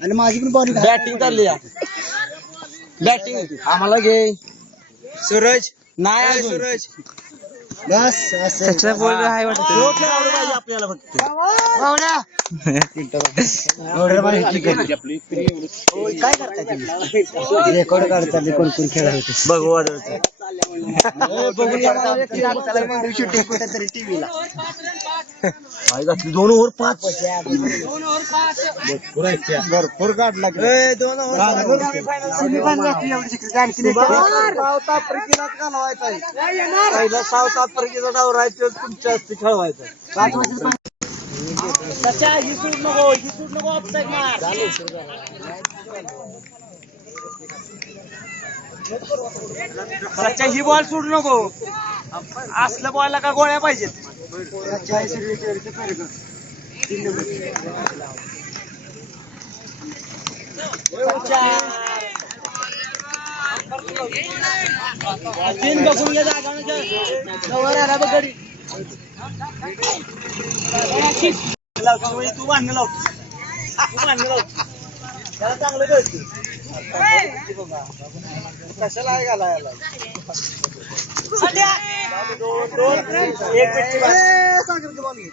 आणि माझी पण बॉल बॅटिंग चालली बॅटिंग आम्हाला घे सूरज नाही सूरज बस असं बोल आहे आपल्याला फक्त काय करताय तुम्ही रेकॉर्ड काढताय कोण कोण खेळ होते बघू वादळचं शूटिंग कुठेतरी टीव्हीला काय घातली दोन ओव्हर पाच. भरपूर काढला दोन साऊथ आफ्रिकेला घालवायचा पहिला साऊथ आफ्रिकेचा डाव राहायचं तुमच्या हस्ते खेळवायचं सात वर्ष सच्चा ही बॉल सोडू नको. असल्या बॉलला का गोळ्या पाहिजेत? तीन बसून तीन आला बघ गडी तू बांधणं लावतो तू बांधणं लावतो त्याला चांगलं कळतं. कशाला आहे घालायला? दोन दोन एक मिनिट.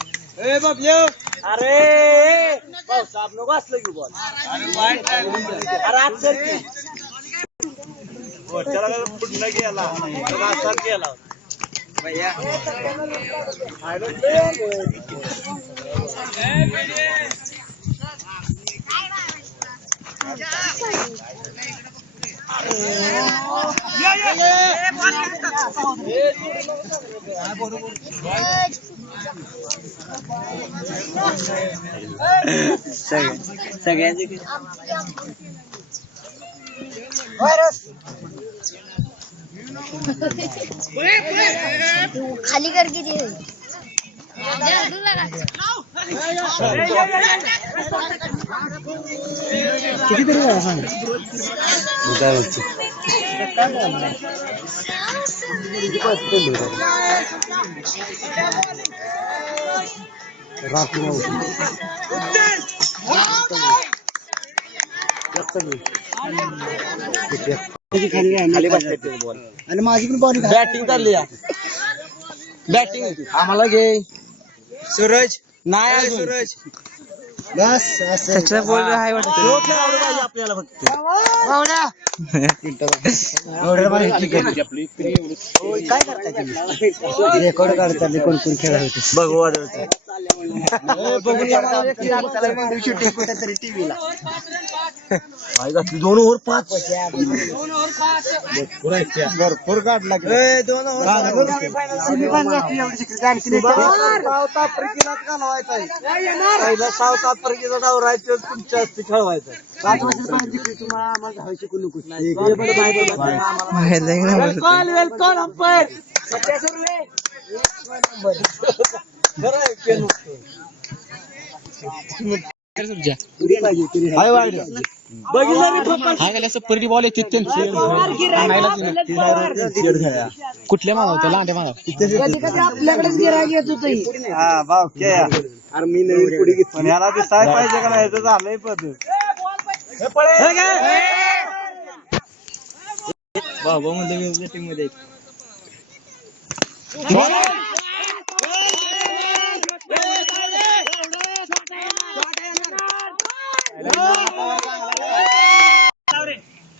ए बाबलो अरे पावसा नको असलं की बॉल अरे आज सर की वरच्याला पुढनं गेला त्याला असाच गेला भैया सगळ्यांचे खाली कर किती किती तरी सांग रात्री खाली बसले बॉल। आणि माझी पण बॉल बॅटिंग चालली बॅटिंग। आम्हाला घे सूरज। नाही सूरज। बस असं बोल आहे आपल्याला फक्त काय करताय रेकॉर्ड काढताय कोण कोण खेळ होते बघू वादळचं टीव्हीला दोन ओव्हर पाच भरपूर काढला दोन साऊथ आफ्रिकेला घालवायचा आहे पहिला साऊथ आफ्रिकेचा डाव राहायचं तुमच्या हस्ते खेळवायचं सात तुम्हाला आम्हाला धावायची कोण नको वेलकॉल वेलकॉल अंपायर कुठल्या मानव लांडे मानव आपल्याकडेच गिराग येत होत हा भाऊ अरे मी नवीन पुढे घेतली याला ते साय पाहिजे का नाही तर झालंय पद बाबा म्हणलं टीममध्ये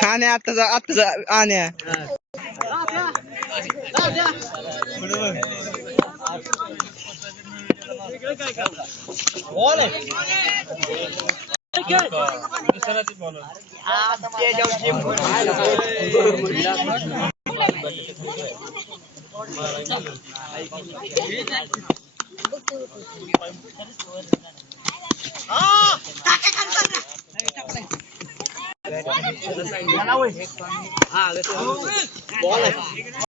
Hani attı da attı da hani. Oğlum. Gel. Sana tip oğlum. Aa, gel gel. Ah, kakak kan sana. ¡Ah, de